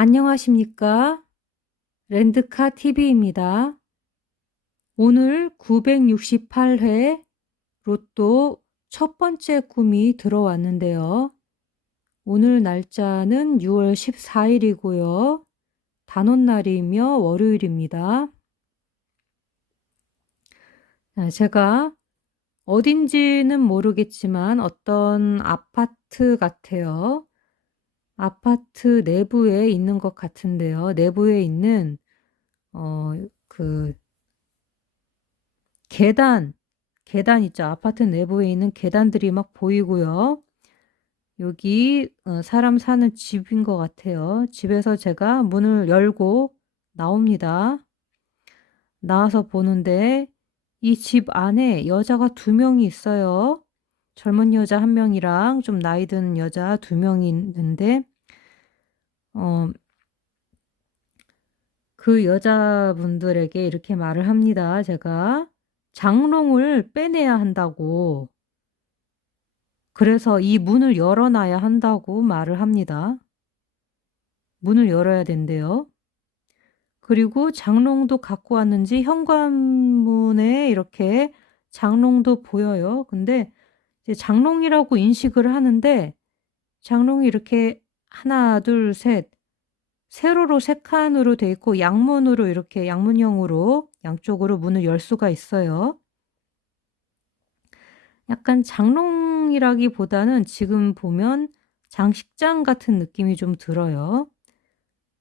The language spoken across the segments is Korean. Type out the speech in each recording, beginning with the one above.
안녕하십니까? 렌드카 TV입니다. 오늘 968회 로또 첫 번째 꿈이 들어왔는데요. 오늘 날짜는 6월 14일이고요. 단오날이며 월요일입니다. 제가 어딘지는 모르겠지만 어떤 아파트 같아요. 아파트 내부에 있는 것 같은데요. 내부에 있는 그 계단 있죠. 아파트 내부에 있는 계단들이 막 보이고요. 여기 사람 사는 집인 것 같아요. 집에서 제가 문을 열고 나옵니다. 나와서 보는데 이 집 안에 여자가 두 명이 있어요. 젊은 여자 한 명이랑 좀 나이 든 여자 두 명이 있는데 어, 그 여자분들에게 이렇게 말을 합니다. 제가 장롱을 빼내야 한다고. 그래서 이 문을 열어놔야 한다고 말을 합니다. 문을 열어야 된대요. 그리고 장롱도 갖고 왔는지 현관문에 이렇게 장롱도 보여요. 근데 이제 장롱이라고 인식을 하는데 장롱이 이렇게 하나, 둘, 셋, 세로로 세 칸으로 돼 있고 양문으로 이렇게 양문형으로 양쪽으로 문을 열 수가 있어요. 약간 장롱이라기보다는 지금 보면 장식장 같은 느낌이 좀 들어요.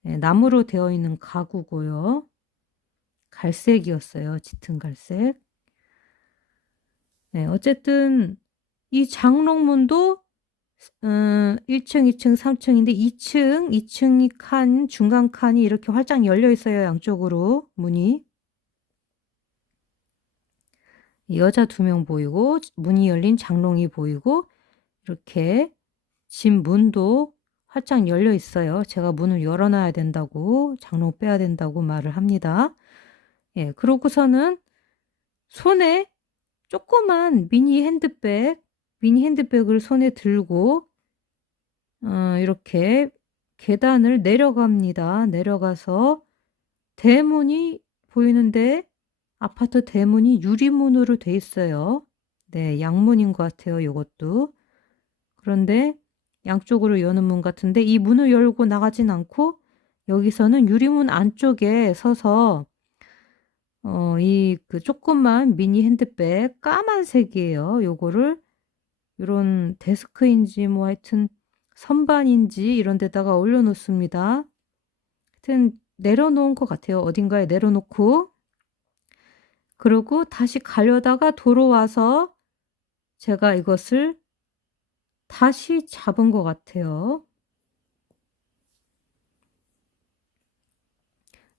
네, 나무로 되어 있는 가구고요. 갈색이었어요. 짙은 갈색. 네, 어쨌든 이 장롱문도 1층, 2층, 3층인데 2층이 칸, 중간 칸이 이렇게 활짝 열려 있어요. 양쪽으로 문이. 여자 두 명 보이고 문이 열린 장롱이 보이고 이렇게 집 문도 활짝 열려 있어요. 제가 문을 열어놔야 된다고 장롱 빼야 된다고 말을 합니다. 예, 그러고서는 손에 조그만 미니 핸드백을 손에 들고 이렇게 계단을 내려갑니다. 내려가서 대문이 보이는데 아파트 대문이 유리문으로 돼 있어요. 네, 양문인 것 같아요. 이것도. 그런데 양쪽으로 여는 문 같은데 이 문을 열고 나가진 않고 여기서는 유리문 안쪽에 서서 이 그 조그만 미니 핸드백 까만색이에요. 요거를 요런 데스크인지 뭐 하여튼 선반인지 이런 데다가 올려놓습니다. 하여튼 내려놓은 것 같아요. 어딘가에 내려놓고 그리고 다시 가려다가 돌아와서 제가 이것을 다시 잡은 것 같아요.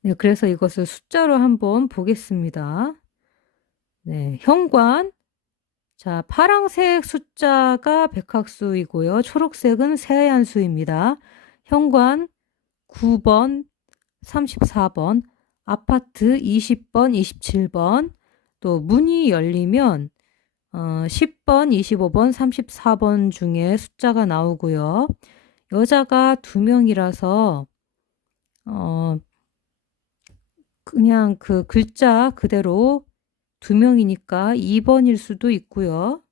네, 그래서 이것을 숫자로 한번 보겠습니다. 네, 현관. 자, 파란색 숫자가 백학수이고요. 초록색은 세한수입니다. 현관 9번, 34번, 아파트 20번, 27번, 또 문이 열리면 10번, 25번, 34번 중에 숫자가 나오고요. 여자가 두 명이라서 그냥 그 글자 그대로 두 명이니까 2번일 수도 있고요.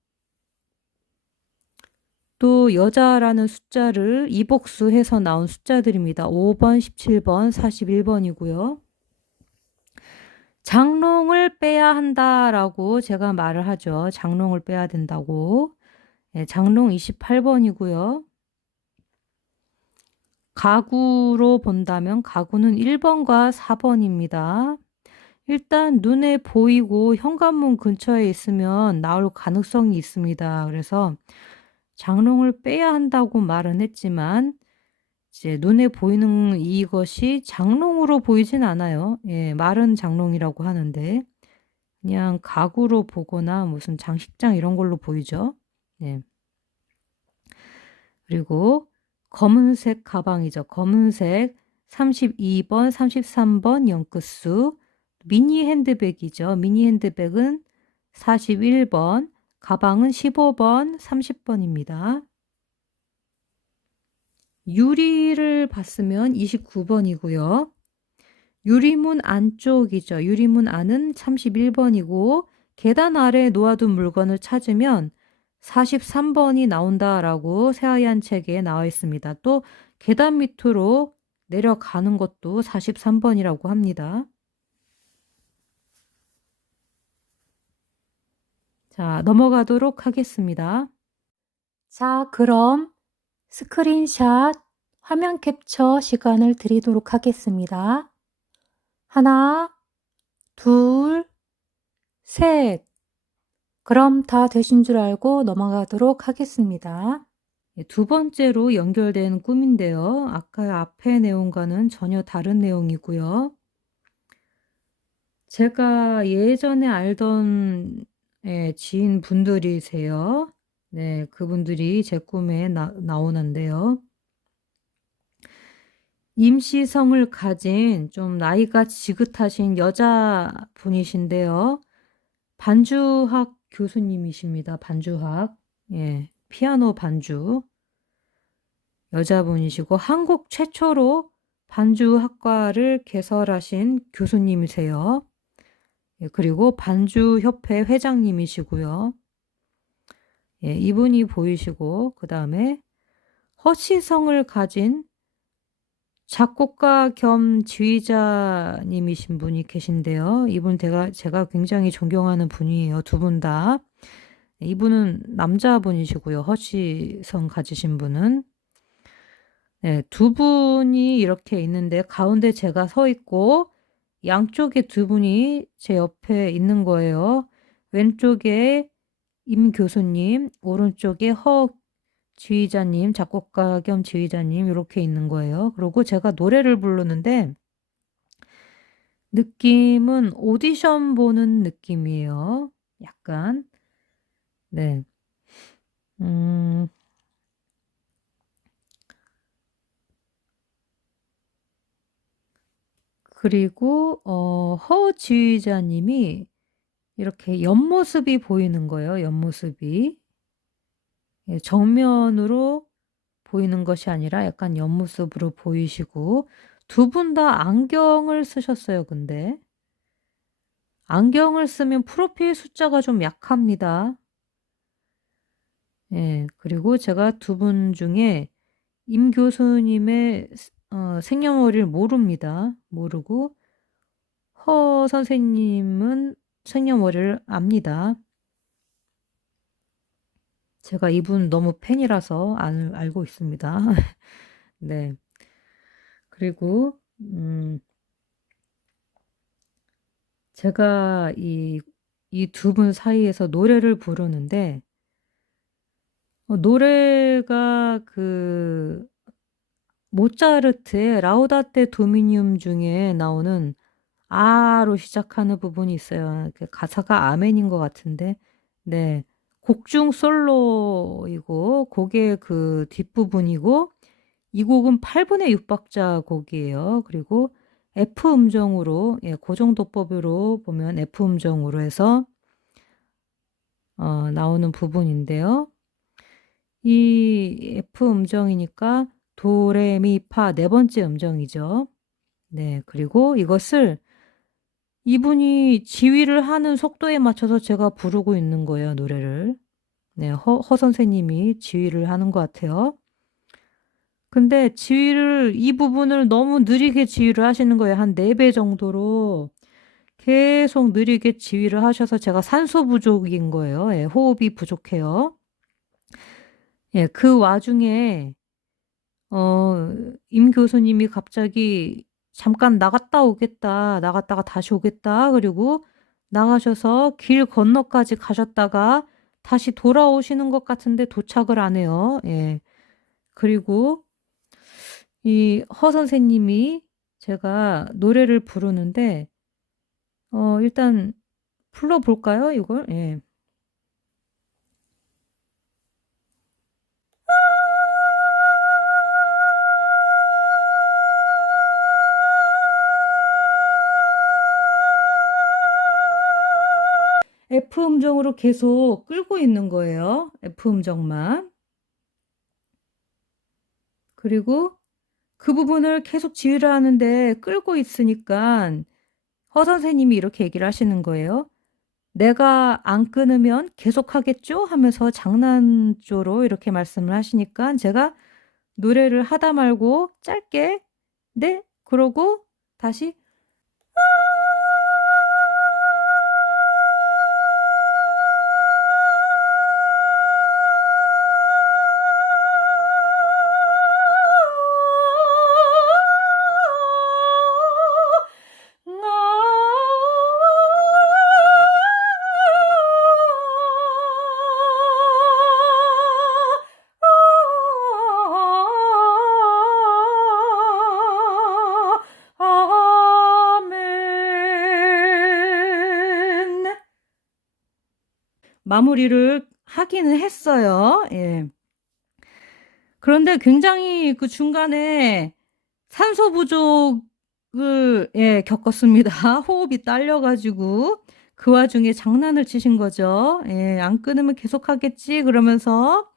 또 여자라는 숫자를 이복수해서 나온 숫자들입니다. 5번, 17번, 41번이고요. 장롱을 빼야 한다라고 제가 말을 하죠. 장롱을 빼야 된다고. 네, 장롱 28번이고요. 가구로 본다면 가구는 1번과 4번입니다. 일단 눈에 보이고 현관문 근처에 있으면 나올 가능성이 있습니다. 그래서 장롱을 빼야 한다고 말은 했지만 이제 눈에 보이는 이것이 장롱으로 보이진 않아요. 예, 마른 장롱이라고 하는데 그냥 가구로 보거나 무슨 장식장 이런 걸로 보이죠. 예. 그리고 검은색 가방이죠. 검은색 32번, 33번 영끝수 미니 핸드백이죠. 미니 핸드백은 41번, 가방은 15번, 30번입니다. 유리를 봤으면 29번이고요. 유리문 안쪽이죠. 유리문 안은 31번이고 계단 아래 놓아둔 물건을 찾으면 43번이 나온다라고 새하얀 책에 나와 있습니다. 또 계단 밑으로 내려가는 것도 43번이라고 합니다. 자, 넘어가도록 하겠습니다. 자, 그럼 스크린샷 화면 캡처 시간을 드리도록 하겠습니다. 하나, 둘, 셋. 그럼 다 되신 줄 알고 넘어가도록 하겠습니다. 두 번째로 연결된 꿈인데요. 아까 앞의 내용과는 전혀 다른 내용이고요. 제가 예전에 알던 지인분들이세요. 네, 그분들이 제 꿈에 나오는데요. 임시성을 가진 좀 나이가 지긋하신 여자분이신데요. 반주학 교수님이십니다. 반주학. 예, 피아노 반주. 여자분이시고 한국 최초로 반주학과를 개설하신 교수님이세요. 예, 그리고 반주협회 회장님이시고요. 예, 이분이 보이시고 그 다음에 허시성을 가진 작곡가 겸 지휘자님이신 분이 계신데요. 이분 제가 굉장히 존경하는 분이에요. 두 분 다. 이분은 남자분이시고요. 허시성 가지신 분은. 네, 두 분이 이렇게 있는데 가운데 제가 서 있고 양쪽에 두 분이 제 옆에 있는 거예요. 왼쪽에 임 교수님, 오른쪽에 허 지휘자님, 작곡가 겸 지휘자님 이렇게 있는 거예요. 그리고 제가 노래를 부르는데 느낌은 오디션 보는 느낌이에요. 약간. 네. 그리고 허 지휘자님이 이렇게 옆모습이 보이는 거예요. 옆모습이. 예, 정면으로 보이는 것이 아니라 약간 옆모습으로 보이시고 두 분 다 안경을 쓰셨어요. 근데 안경을 쓰면 프로필 숫자가 좀 약합니다. 예, 그리고 제가 두 분 중에 임 교수님의 생년월일을 모릅니다. 모르고 허 선생님은 생년월일을 압니다. 제가 이분 너무 팬이라서 알고 있습니다. 네. 그리고 제가 이 두 분 사이에서 노래를 부르는데 노래가 그 모차르트의 라우다테 도미니움 중에 나오는 아로 시작하는 부분이 있어요. 가사가 아멘인 것 같은데, 네. 곡 중 솔로이고, 곡의 그 뒷부분이고, 이 곡은 8분의 6박자 곡이에요. 그리고 F 음정으로, 예, 고정도법으로 보면 F 음정으로 해서 나오는 부분인데요. 이 F 음정이니까 도, 레, 미, 파 네 번째 음정이죠. 네, 그리고 이것을 이분이 지휘를 하는 속도에 맞춰서 제가 부르고 있는 거예요, 노래를. 네, 허 선생님이 지휘를 하는 것 같아요. 근데 이 부분을 너무 느리게 지휘를 하시는 거예요. 한 4배 정도로 계속 느리게 지휘를 하셔서 제가 산소 부족인 거예요. 예, 호흡이 부족해요. 예, 그 와중에, 임 교수님이 갑자기 잠깐 나갔다 오겠다, 나갔다가 다시 오겠다, 그리고 나가셔서 길 건너까지 가셨다가 다시 돌아오시는 것 같은데 도착을 안 해요. 예. 그리고 이 허 선생님이 제가 노래를 부르는데, 일단 불러볼까요, 이걸? 예. F 음정으로 계속 끌고 있는 거예요. F 음정만. 그리고 그 부분을 계속 지휘를 하는데 끌고 있으니까 허 선생님이 이렇게 얘기를 하시는 거예요. 내가 안 끊으면 계속 하겠죠? 하면서 장난조로 이렇게 말씀을 하시니까 제가 노래를 하다 말고 짧게 네? 그러고 다시 아멘. 마무리를 하기는 했어요. 예. 그런데 굉장히 그 중간에 산소 부족을 예, 겪었습니다. 호흡이 딸려가지고 그 와중에 장난을 치신 거죠. 예, 안 끊으면 계속 하겠지 그러면서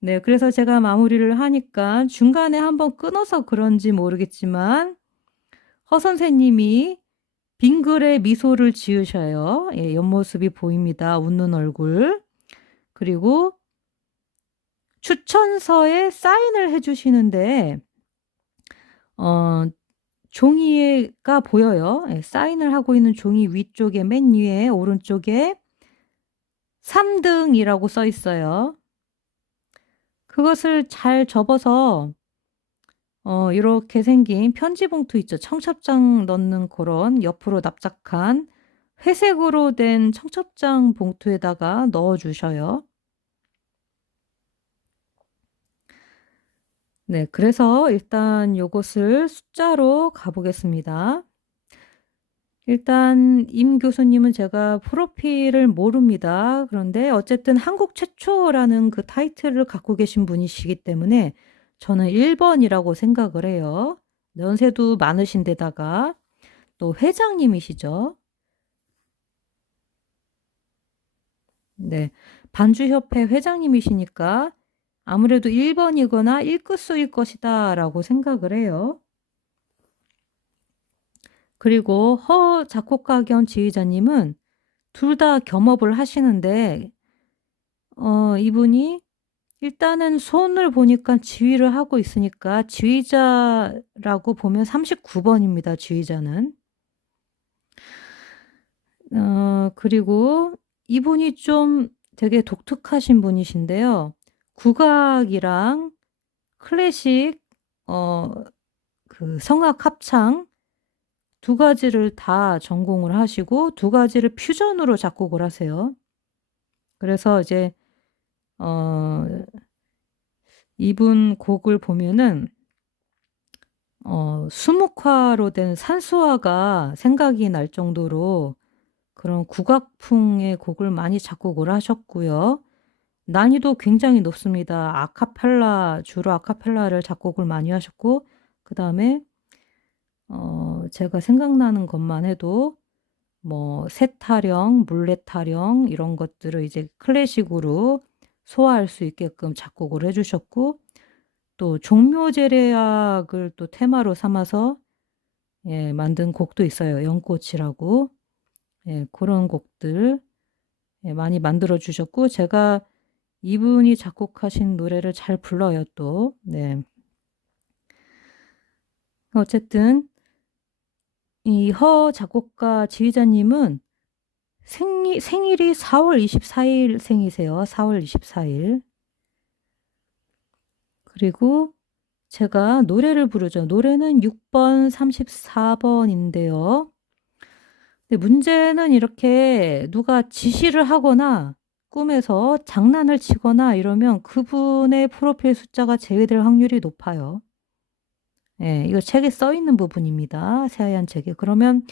네, 그래서 제가 마무리를 하니까 중간에 한번 끊어서 그런지 모르겠지만 허 선생님이 빙글에 미소를 지으셔요. 예, 옆모습이 보입니다. 웃는 얼굴. 그리고 추천서에 사인을 해주시는데 종이가 보여요. 예, 사인을 하고 있는 종이 위쪽에 맨 위에 오른쪽에 3등이라고 써 있어요. 그것을 잘 접어서 이렇게 생긴 편지 봉투 있죠. 청첩장 넣는 그런 옆으로 납작한 회색으로 된 청첩장 봉투에다가 넣어 주셔요. 네, 그래서 일단 요것을 숫자로 가보겠습니다. 일단 임 교수님은 제가 프로필을 모릅니다. 그런데 어쨌든 한국 최초라는 그 타이틀을 갖고 계신 분이시기 때문에 저는 1번이라고 생각을 해요. 연세도 많으신 데다가 또 회장님이시죠. 네, 반주협회 회장님이시니까 아무래도 1번이거나 1급수일 것이다 라고 생각을 해요. 그리고 허 작곡가 겸 지휘자님은 둘 다 겸업을 하시는데 이분이 일단은 손을 보니까 지휘를 하고 있으니까 지휘자라고 보면 39번입니다. 지휘자는. 그리고 이분이 좀 되게 독특하신 분이신데요. 국악이랑 클래식, 그 성악 합창 두 가지를 다 전공을 하시고 두 가지를 퓨전으로 작곡을 하세요. 그래서 이제 이분 곡을 보면은 수묵화로 된 산수화가 생각이 날 정도로 그런 국악풍의 곡을 많이 작곡을 하셨고요. 난이도 굉장히 높습니다. 아카펠라, 주로 아카펠라를 작곡을 많이 하셨고, 그 다음에, 제가 생각나는 것만 해도, 뭐, 세타령, 물레타령, 이런 것들을 이제 클래식으로 소화할 수 있게끔 작곡을 해주셨고, 또 종묘제례악을 또 테마로 삼아서, 예, 만든 곡도 있어요. 연꽃이라고. 예, 그런 곡들, 예, 많이 만들어 주셨고, 제가 이분이 작곡하신 노래를 잘 불러요, 또. 네. 어쨌든, 이 허 작곡가 지휘자님은 생일이 4월 24일 생이세요. 4월 24일. 그리고 제가 노래를 부르죠. 노래는 6번, 34번인데요. 근데 문제는 이렇게 누가 지시를 하거나 꿈에서 장난을 치거나 이러면 그분의 프로필 숫자가 제외될 확률이 높아요. 예, 이거 책에 써 있는 부분입니다. 새하얀 책에. 그러면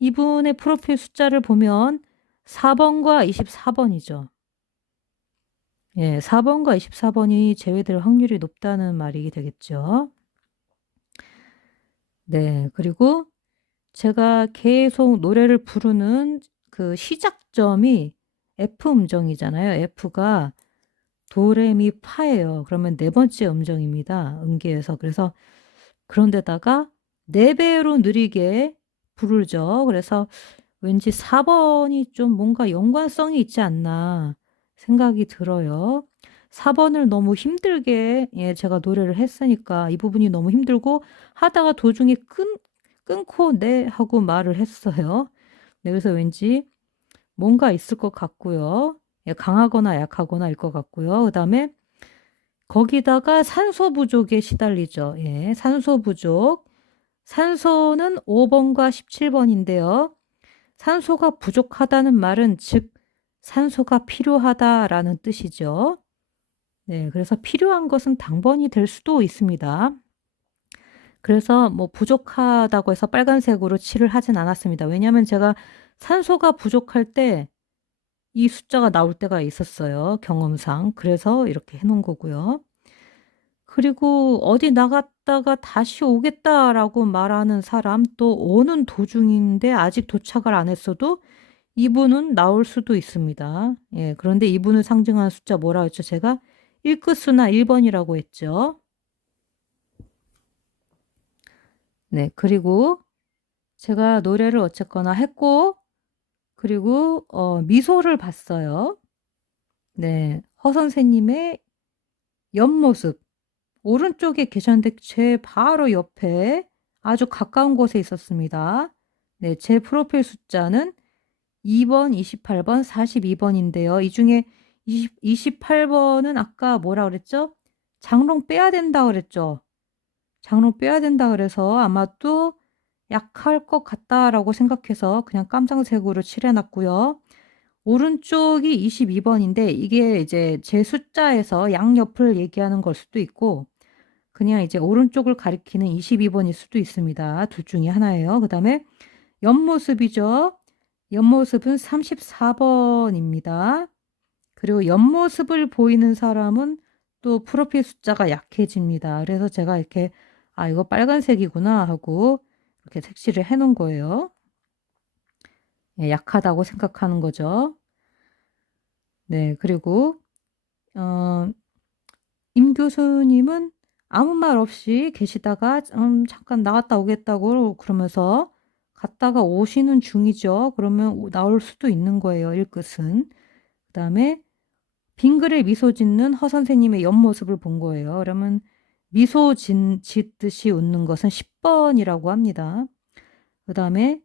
이분의 프로필 숫자를 보면 4번과 24번이죠. 예, 4번과 24번이 제외될 확률이 높다는 말이 되겠죠. 네, 그리고 제가 계속 노래를 부르는 그 시작점이 F 음정이잖아요. F가 도레미파예요. 그러면 네 번째 음정입니다. 음계에서. 그래서 그런데다가 4배로 느리게 부르죠. 그래서 왠지 4번이 좀 뭔가 연관성이 있지 않나 생각이 들어요. 4번을 너무 힘들게 제가 노래를 했으니까 이 부분이 너무 힘들고 하다가 도중에 끊고 네 하고 말을 했어요. 네, 그래서 왠지 뭔가 있을 것 같고요. 강하거나 약하거나일 것 같고요. 그 다음에 거기다가 산소 부족에 시달리죠. 산소 부족. 산소는 5번과 17번인데요. 산소가 부족하다는 말은 즉 산소가 필요하다라는 뜻이죠. 네, 그래서 필요한 것은 당번이 될 수도 있습니다. 그래서 뭐 부족하다고 해서 빨간색으로 칠을 하진 않았습니다. 왜냐하면 제가 산소가 부족할 때 이 숫자가 나올 때가 있었어요. 경험상. 그래서 이렇게 해놓은 거고요. 그리고 어디 나갔다가 다시 오겠다라고 말하는 사람, 또 오는 도중인데 아직 도착을 안 했어도 이분은 나올 수도 있습니다. 그런데 이분을 상징하는 숫자 뭐라고 했죠? 제가 1끝수나 1번이라고 했죠. 네, 그리고 제가 노래를 어쨌거나 했고, 그리고 미소를 봤어요. 네, 허 선생님의 옆모습. 오른쪽에 계셨는데 제 바로 옆에 아주 가까운 곳에 있었습니다. 네, 제 프로필 숫자는 2번, 28번, 42번인데요. 이 중에 28번은 아까 뭐라 그랬죠? 장롱 빼야 된다 그랬죠? 장롱 빼야 된다 그래서 아마 또 약할 것 같다라고 생각해서 그냥 깜장색으로 칠해놨고요. 오른쪽이 22번인데 이게 이제 제 숫자에서 양옆을 얘기하는 걸 수도 있고 그냥 이제 오른쪽을 가리키는 22번일 수도 있습니다. 둘 중에 하나예요. 그 다음에 옆모습이죠. 옆모습은 34번입니다. 그리고 옆모습을 보이는 사람은 또 프로필 숫자가 약해집니다. 그래서 제가 이렇게 이거 빨간색이구나 하고 이렇게 색칠을 해 놓은 거예요. 약하다고 생각하는 거죠. 네, 그리고 임 교수님은 아무 말 없이 계시다가 잠깐 나갔다 오겠다고 그러면서 갔다가 오시는 중이죠. 그러면 나올 수도 있는 거예요. 1끝은. 그 다음에 빙글에 미소 짓는 허 선생님의 옆모습을 본 거예요. 그러면 미소 짓듯이 웃는 것은 10번이라고 합니다. 그 다음에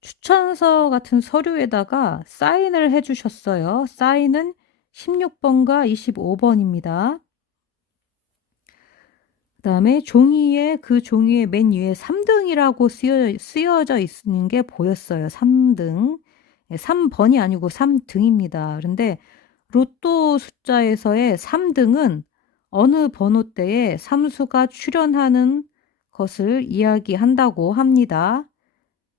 추천서 같은 서류에다가 사인을 해주셨어요. 사인은 16번과 25번입니다. 그 다음에 그 종이의 맨 위에 3등이라고 쓰여져 있는 게 보였어요. 3등. 3번이 아니고 3등입니다. 그런데 로또 숫자에서의 3등은 어느 번호대에 삼수가 출현하는 것을 이야기한다고 합니다.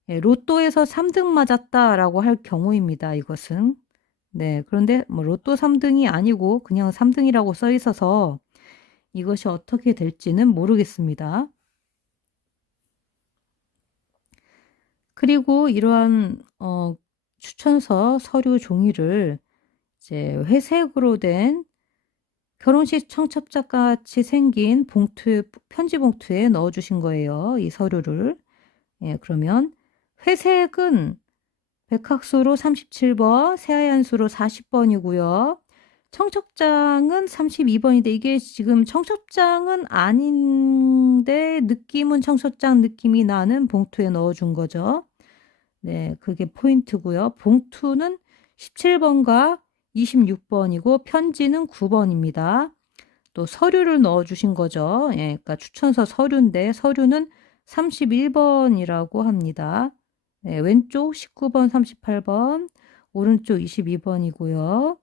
로또에서 3등 맞았다라고 할 경우입니다. 이것은. 네, 그런데 뭐 로또 3등이 아니고 그냥 3등이라고 써 있어서 이것이 어떻게 될지는 모르겠습니다. 그리고 이러한 추천서 서류 종이를 이제 회색으로 된 결혼식 청첩장 같이 생긴 편지 봉투에 넣어 주신 거예요. 이 서류를. 그러면 회색은 백학수로 37번, 새하얀수로 40번이고요. 청첩장은 32번인데 이게 지금 청첩장은 아닌데 느낌은 청첩장 느낌이 나는 봉투에 넣어준 거죠. 네, 그게 포인트고요. 봉투는 17번과 26번이고 편지는 9번입니다. 또 서류를 넣어주신 거죠. 그러니까 추천서 서류인데 서류는 31번이라고 합니다. 네, 왼쪽 19번, 38번, 오른쪽 22번이고요.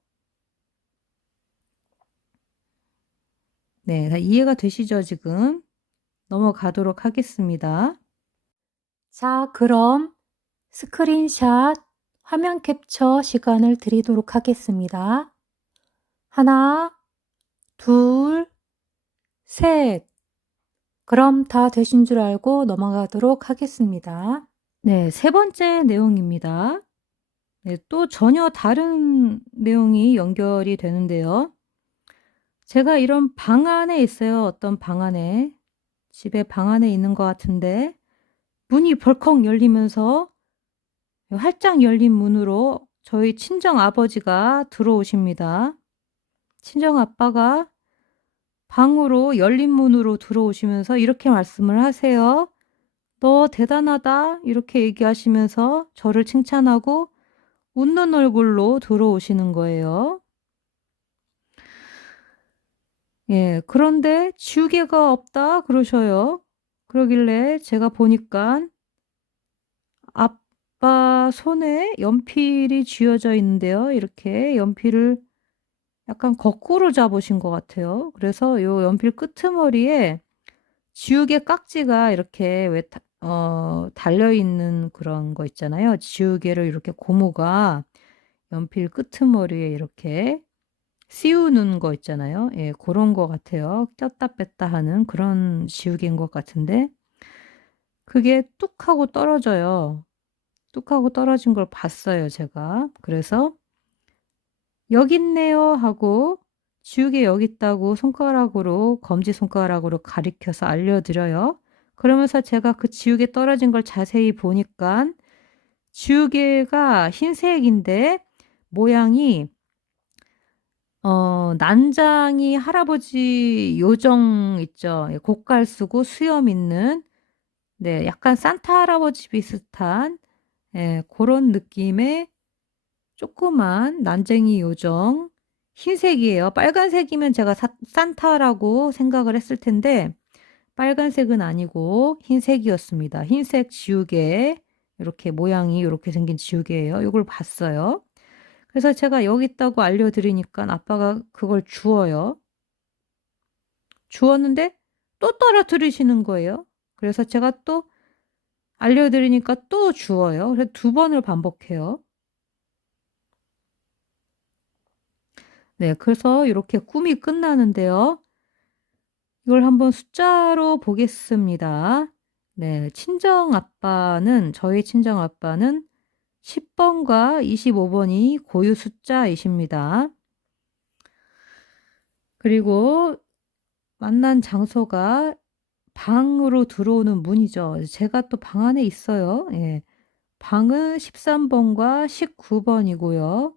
네, 다 이해가 되시죠, 지금? 넘어가도록 하겠습니다. 자, 그럼 스크린샷 화면 캡처 시간을 드리도록 하겠습니다. 하나, 둘, 셋. 그럼 다 되신 줄 알고 넘어가도록 하겠습니다. 네, 세 번째 내용입니다. 네, 또 전혀 다른 내용이 연결이 되는데요. 제가 이런 방 안에 있어요. 어떤 방 안에. 집에 방 안에 있는 것 같은데 문이 벌컥 열리면서 활짝 열린 문으로 저희 친정 아버지가 들어오십니다. 친정 아빠가 방으로 열린 문으로 들어오시면서 이렇게 말씀을 하세요. "너 대단하다." 이렇게 얘기하시면서 저를 칭찬하고 웃는 얼굴로 들어오시는 거예요. 예. 그런데 "지우개가 없다." 그러셔요. 그러길래 제가 보니깐 아빠 손에 연필이 쥐어져 있는데요. 이렇게 연필을 약간 거꾸로 잡으신 것 같아요. 그래서 요 연필 끄트머리에 지우개 깍지가 이렇게 왜 달려 있는 그런 거 있잖아요. 지우개를 이렇게 고무가 연필 끄트머리에 이렇게 씌우는 거 있잖아요. 예, 고런 거 같아요. 꼈다 뺐다 하는 그런 지우개인 것 같은데 그게 뚝 하고 떨어져요. 뚝 하고 떨어진 걸 봤어요, 제가. 그래서 "여기 있네요." 하고 지우개 여기 있다고 손가락으로 검지손가락으로 가리켜서 알려드려요. 그러면서 제가 그 지우개 떨어진 걸 자세히 보니깐 지우개가 흰색인데 모양이 난장이 할아버지 요정 있죠. 예, 고깔 쓰고 수염 있는, 네, 약간 산타 할아버지 비슷한, 예, 고런 느낌의 조그만 난쟁이 요정, 흰색이에요. 빨간색이면 제가 산타라고 생각을 했을 텐데 빨간색은 아니고 흰색이었습니다. 흰색 지우개, 이렇게 모양이 이렇게 생긴 지우개예요. 이걸 봤어요. 그래서 제가 여기 있다고 알려드리니까 아빠가 그걸 주워요. 주웠는데 또 떨어뜨리시는 거예요. 그래서 제가 또 알려드리니까 또 주워요. 그래서 두 번을 반복해요. 네, 그래서 이렇게 꿈이 끝나는데요. 이걸 한번 숫자로 보겠습니다. 네, 저희 친정 아빠는 10번과 25번이 고유 숫자이십니다. 그리고 만난 장소가 방으로 들어오는 문이죠. 제가 또 방 안에 있어요. 예. 방은 13번과 19번이고요.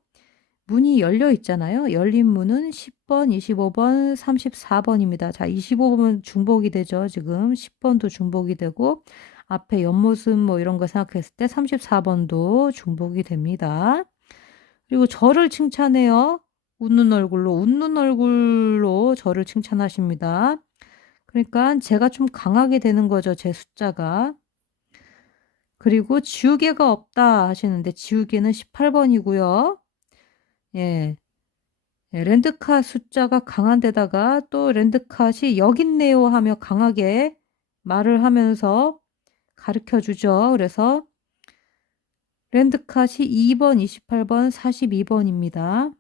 문이 열려 있잖아요. 열린 문은 10번, 25번, 34번입니다. 자, 25번은 중복이 되죠. 지금 10번도 중복이 되고 앞에 옆모습 뭐 이런 거 생각했을 때 34번도 중복이 됩니다. 그리고 저를 칭찬해요. 웃는 얼굴로 저를 칭찬하십니다. 그러니까 제가 좀 강하게 되는 거죠, 제 숫자가. 그리고 지우개가 없다 하시는데 지우개는 18번이고요. 예. 예, 랜드카 숫자가 강한 데다가 또 랜드카시 "여기 있네요." 하며 강하게 말을 하면서 가르쳐 주죠. 그래서 랜드카시 2번, 28번, 42번입니다.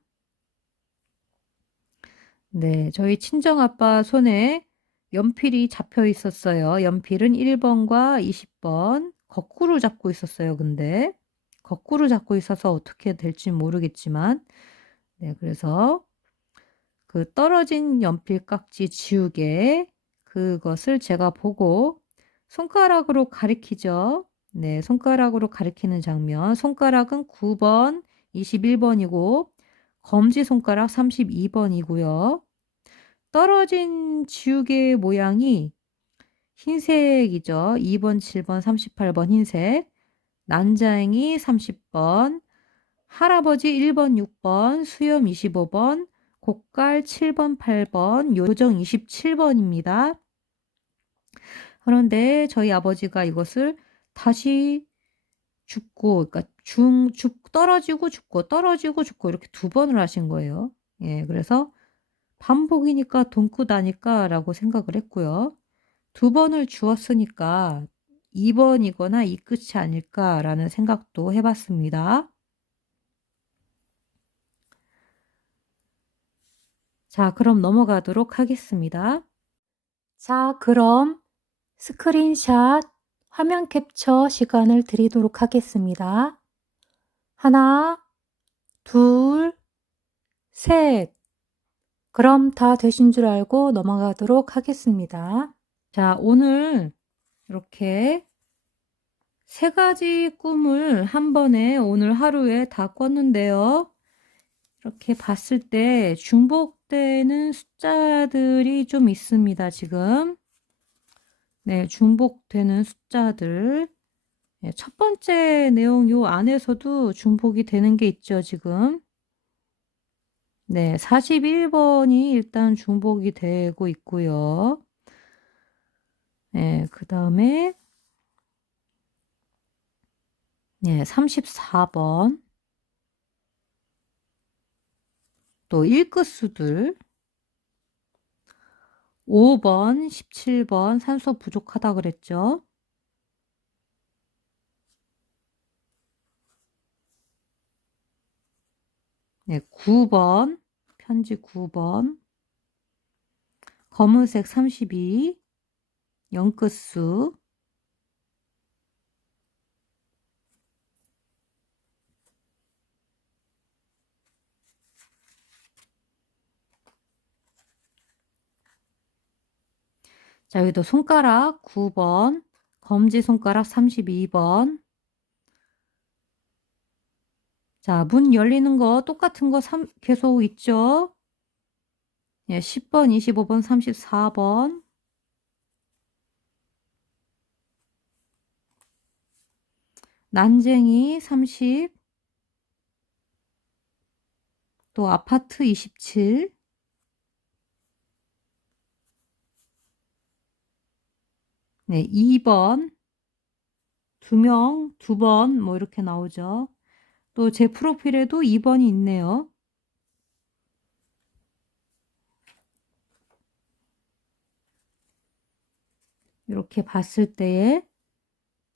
네, 저희 친정아빠 손에 연필이 잡혀 있었어요. 연필은 1번과 20번 거꾸로 잡고 있었어요. 근데 거꾸로 잡고 있어서 어떻게 될지 모르겠지만, 네, 그래서 그 떨어진 연필 깍지 지우개, 그것을 제가 보고 손가락으로 가리키죠. 네, 손가락으로 가리키는 장면. 손가락은 9번, 21번이고 검지손가락 32번이고요. 떨어진 지우개 모양이 흰색이죠. 2번, 7번, 38번 흰색. 난장이 30번, 할아버지 1번, 6번, 수염 25번, 고깔 7번, 8번, 요정 27번입니다. 그런데 저희 아버지가 이것을 다시 죽고, 그러니까 떨어지고 죽고, 떨어지고 죽고 이렇게 두 번을 하신 거예요. 예, 그래서 반복이니까 돈끝아닐까라고 생각을 했고요. 두 번을 주었으니까 2번이거나 이 끝이 아닐까라는 생각도 해봤습니다. 자, 그럼 넘어가도록 하겠습니다. 자, 그럼 스크린샷 화면 캡처 시간을 드리도록 하겠습니다. 하나, 둘, 셋. 그럼 다 되신 줄 알고 넘어가도록 하겠습니다. 자, 오늘 이렇게 3가지 꿈을 한 번에 오늘 하루에 다 꿨는데요. 이렇게 봤을 때 중복되는 숫자들이 좀 있습니다, 지금. 네, 중복되는 숫자들. 네, 첫 번째 내용 요 안에서도 중복이 되는 게 있죠, 지금. 네, 41번이 일단 중복이 되고 있고요. 네, 그 다음에 네, 34번. 또 일끝수들 5번, 17번 산소 부족하다 그랬죠. 네, 9번, 편지 9번, 검은색 32, 영끝수, 자, 여기도 손가락 9번, 검지손가락 32번. 자, 문 열리는 거 똑같은 거 계속 있죠? 예, 10번, 25번, 34번. 난쟁이 30. 또 아파트 27. 네, 2번. 2명, 2번, 뭐 이렇게 나오죠. 또 제 프로필에도 2번이 있네요. 이렇게 봤을 때에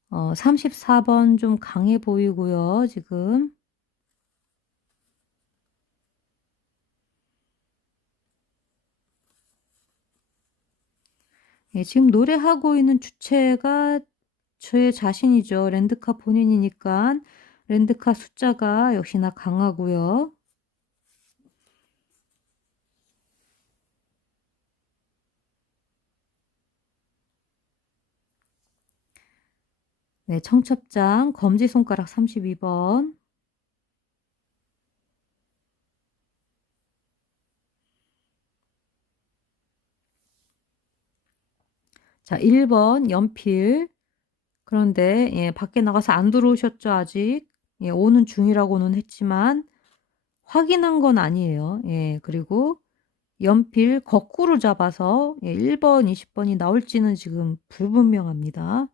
34번 좀 강해 보이고요, 지금. 예, 지금 노래하고 있는 주체가 제 자신이죠. 랜드카 본인이니까 랜드카 숫자가 역시나 강하고요. 네, 청첩장 검지손가락 32번. 자, 1번 연필. 그런데 예, 밖에 나가서 안 들어오셨죠, 아직. 예, 오는 중이라고는 했지만 확인한 건 아니에요. 예, 그리고 연필 거꾸로 잡아서 예, 1번, 20번이 나올지는 지금 불분명합니다.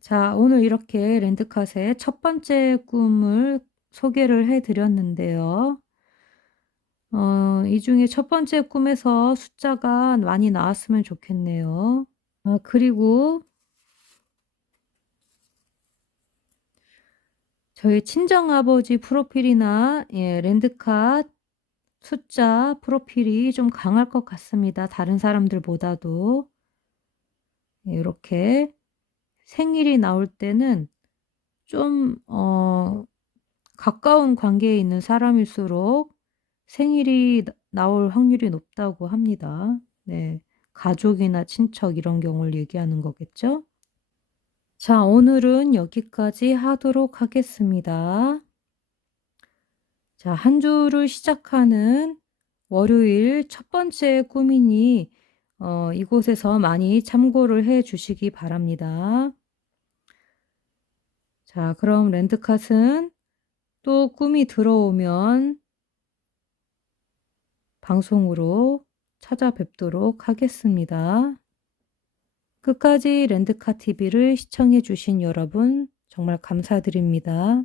자, 오늘 이렇게 랜드캇의 첫 번째 꿈을 소개를 해드렸는데요. 이 중에 첫 번째 꿈에서 숫자가 많이 나왔으면 좋겠네요. 그리고 저희 친정아버지 프로필이나 예, 랜드캇 숫자 프로필이 좀 강할 것 같습니다. 다른 사람들보다도. 예, 이렇게 생일이 나올 때는 좀 가까운 관계에 있는 사람일수록 생일이 나올 확률이 높다고 합니다. 네, 가족이나 친척 이런 경우를 얘기하는 거겠죠? 자, 오늘은 여기까지 하도록 하겠습니다. 자, 한 주를 시작하는 월요일 첫 번째 꿈이니 이곳에서 많이 참고를 해 주시기 바랍니다. 자, 그럼 랜드캇은 또 꿈이 들어오면 방송으로 찾아뵙도록 하겠습니다. 끝까지 랜드캇 TV를 시청해 주신 여러분 정말 감사드립니다.